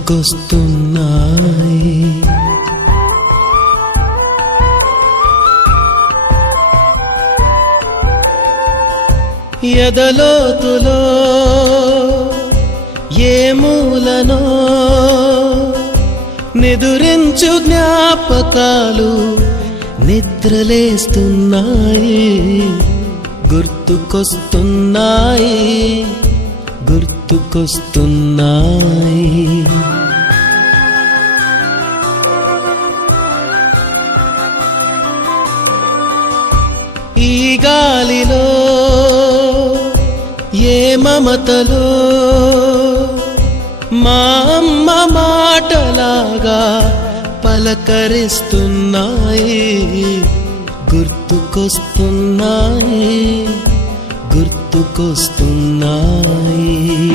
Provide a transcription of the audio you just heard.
గుర్తుకొస్తున్నాయి. ఎదలోతులో ఏ మూలనో నిదురించు జ్ఞాపకాలు నిద్రలేస్తున్నాయి. గుర్తుకొస్తున్నాయి, గుర్తుకొస్తున్నాయి. ఈ గాలిలో ఏ మమతలో మా అమ్మ మాటలాగా పలకరిస్తున్నాయి. గుర్తుకొస్తున్నాయి, గుర్తుకొస్తున్నాయి.